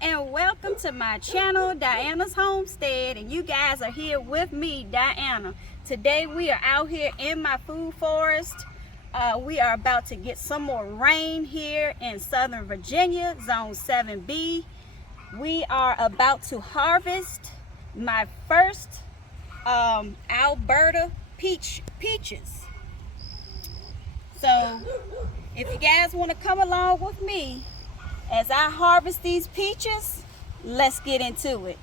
and welcome to my channel, Diana's Homestead, and you guys are here with me, Diana. Today we are out here in my food forest. We are about to get some more rain here in Southern Virginia, Zone 7B. We are about to harvest my first Elberta peaches. So if you guys want to come along with me as I harvest these peaches, let's get into it.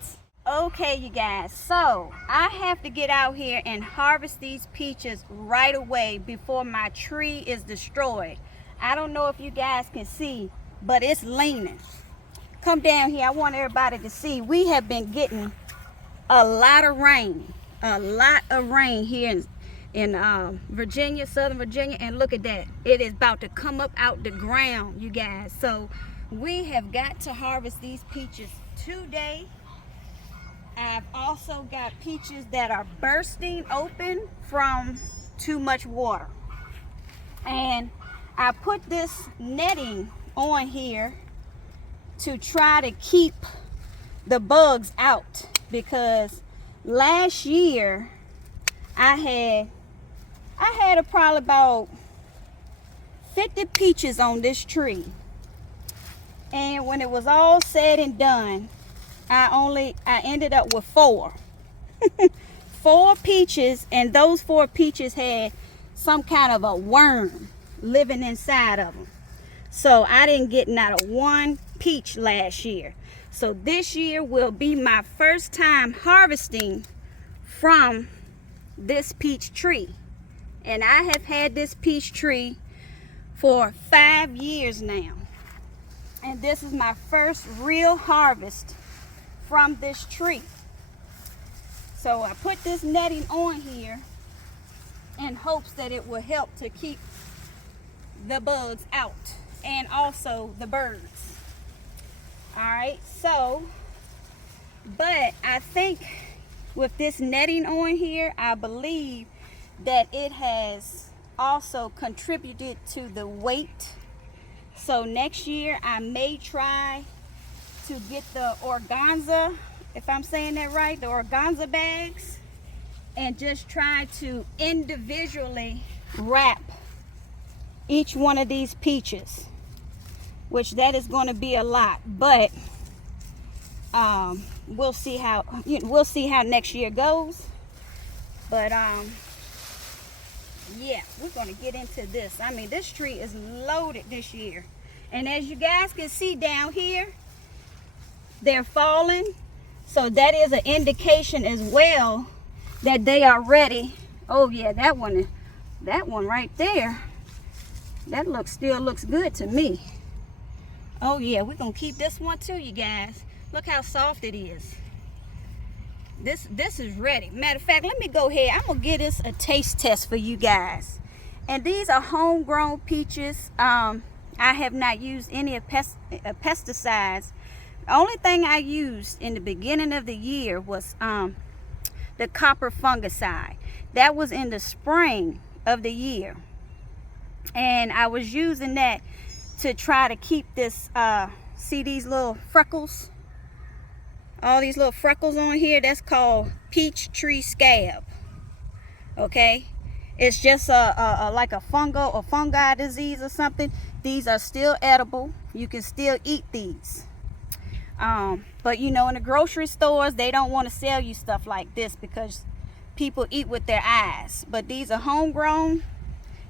Okay, you guys, so I have to get out here and harvest these peaches right away before my tree is destroyed. I don't know if you guys can see, but it's leaning. Come down here. I want everybody to see. We have been getting a lot of rain here in Virginia, Southern Virginia, and look at that. It is about to come up out the ground, you guys. So we have got to harvest these peaches today. I've also got peaches that are bursting open from too much water. And I put this netting on here to try to keep the bugs out, because last year I had probably about 50 peaches on this tree. And when it was all said and done, I ended up with 4 peaches, and those 4 peaches had some kind of a worm living inside of them. So I didn't get not a one peach last year. So this year will be my first time harvesting from this peach tree. And I have had this peach tree for 5 years now. And this is my first real harvest from this tree. So I put this netting on here in hopes that it will help to keep the bugs out and also the birds. All right, so, but I think with this netting on here, I believe that it has also contributed to the weight. So next year I may try to get the organza, if I'm saying that right, the organza bags, and just try to individually wrap each one of these peaches, which that is going to be a lot, but we'll see how next year goes. But yeah, we're going to get into this. I mean, this tree is loaded this year. And as you guys can see down here, they're falling. So that is an indication as well that they are ready. Oh yeah, that one right there, that still looks good to me. Oh yeah, we're going to keep this one too, you guys. Look how soft it is. This is ready. Matter of fact, let me go ahead. I'm gonna give this a taste test for you guys. And these are homegrown peaches. I have not used any pesticides. The only thing I used in the beginning of the year was the copper fungicide. That was in the spring of the year, and I was using that to try to keep this. See these little freckles? All these little freckles on here, that's called peach tree scab. Okay, it's just like a fungi disease or something. These are still edible. You can still eat these. But you know, in the grocery stores, they don't want to sell you stuff like this because people eat with their eyes. But these are homegrown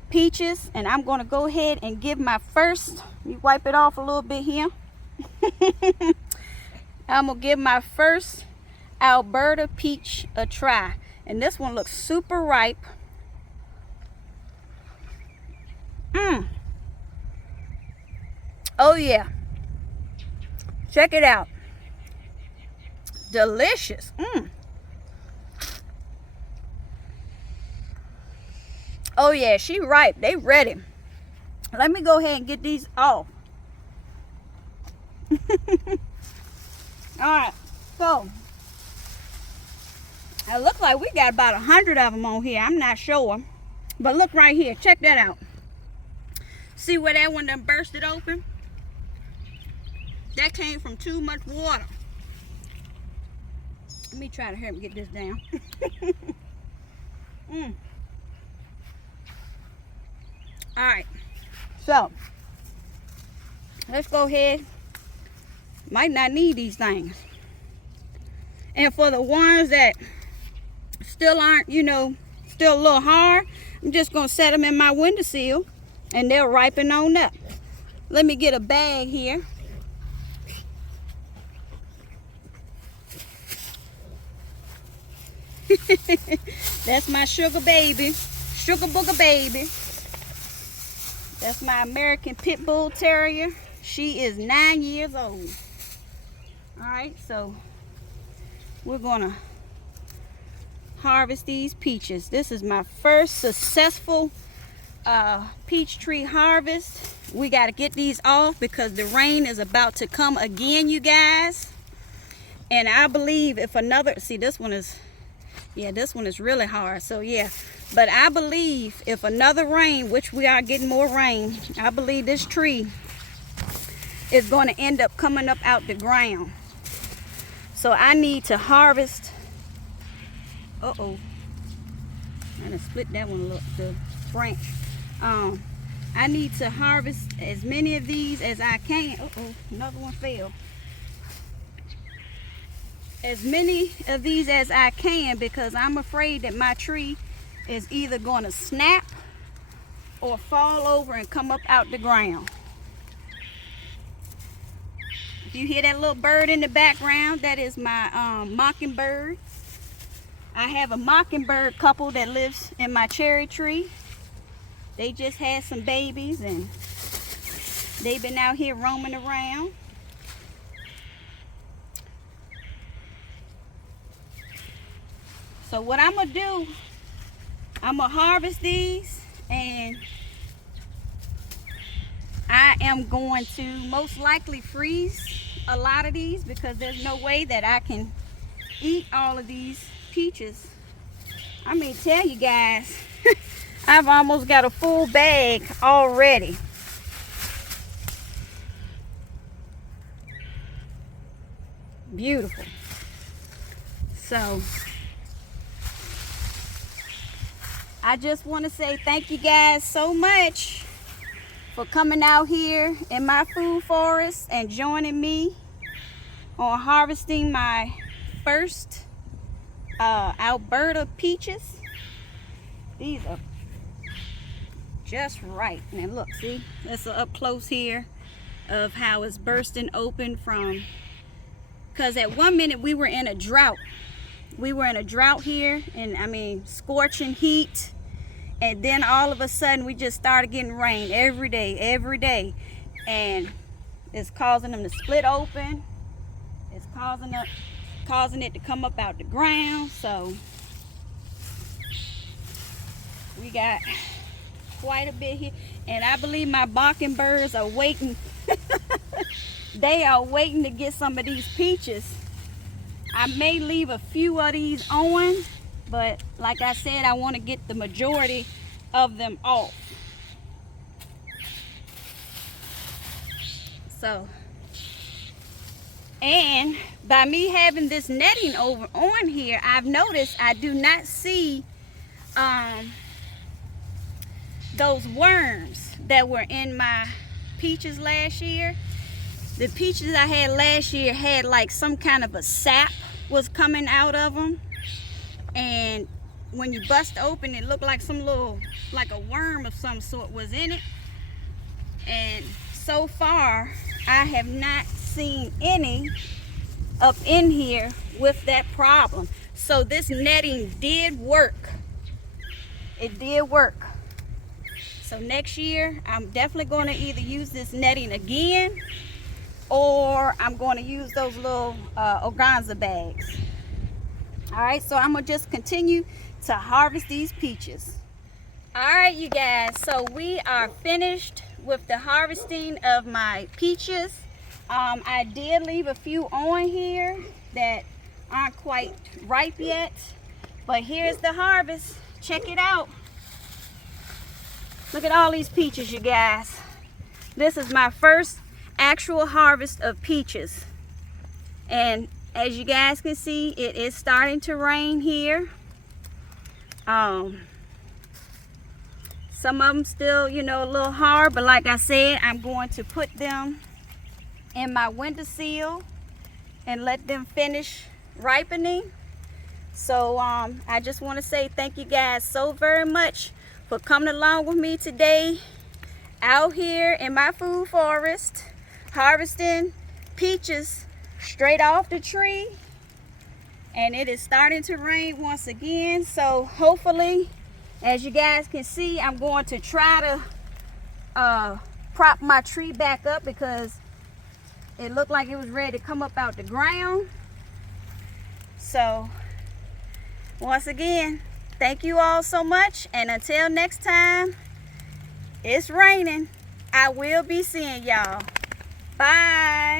peaches, and I'm going to go ahead and give my first. Let me wipe it off a little bit here. I'm gonna give my first Elberta peach a try, and this one looks super ripe. Oh yeah, check it out. Delicious. Oh yeah, she ripe. They ready. Let me go ahead and get these off. All right, so it looks like we got about 100 of them on here. I'm not sure, but look right here. Check that out. See where that one done bursted open? That came from too much water. Let me try to help get this down. All right, so let's go ahead. Might not need these things. And for the ones that still aren't, you know, still a little hard, I'm just gonna set them in my windowsill and they'll ripen on up. Let me get a bag here. That's my sugar baby, sugar booger baby. That's my American Pit Bull Terrier. She is 9 years old. All right, so we're gonna harvest these peaches. This is my first successful peach tree harvest. We got to get these off because the rain is about to come again, you guys. And I believe if another, see, this one is, yeah, this one is really hard. So yeah, but I believe if another rain, which we are getting more rain, I believe this tree is going to end up coming up out the ground. So I need to harvest. Uh-oh, I done split that one, look, the branch. I need to harvest as many of these as I can. Uh-oh, another one fell. As many of these as I can, because I'm afraid that my tree is either going to snap or fall over and come up out the ground. If you hear that little bird in the background, that is my mockingbird. I have a mockingbird couple that lives in my cherry tree. They just had some babies and they've been out here roaming around. So what I'm gonna do, I'm gonna harvest these and I am going to most likely freeze a lot of these because there's no way that I can eat all of these peaches. I mean, tell you guys, I've almost got a full bag already. Beautiful. So I just want to say thank you guys so much for coming out here in my food forest and joining me on harvesting my first Elberta peaches. These are just right. And look, see, that's up close here of how it's bursting open from, because at one minute we were in a drought. We were in a drought here, and I mean scorching heat, and then all of a sudden we just started getting rain every day, and it's causing them to split open. It's causing it to come up out the ground. So we got quite a bit here, and I believe my mockingbirds are waiting. They are waiting to get some of these peaches. I may leave a few of these on, but like I said, I want to get the majority of them off. So, and by me having this netting over on here, I've noticed I do not see those worms that were in my peaches last year. The peaches I had last year had like some kind of a sap was coming out of them, and when you bust open, it looked like some little, like a worm of some sort was in it. And so far I have not seen any up in here with that problem. So this netting did work. It did work. So next year I'm definitely going to either use this netting again, or I'm going to use those little organza bags. All right, so I'm gonna just continue to harvest these peaches. All right, you guys, so we are finished with the harvesting of my peaches. I did leave a few on here that aren't quite ripe yet, but here's the harvest. Check it out. Look at all these peaches, you guys. This is my first actual harvest of peaches. And as you guys can see, it is starting to rain here. Some of them still, you know, a little hard, but like I said, I'm going to put them in my windowsill and let them finish ripening. So I just want to say thank you guys so very much for coming along with me today out here in my food forest, harvesting peaches straight off the tree. And it is starting to rain once again, so hopefully, as you guys can see, I'm going to try to prop my tree back up because it looked like it was ready to come up out the ground. So once again, thank you all so much, and until next time, it's raining. I will be seeing y'all. Bye.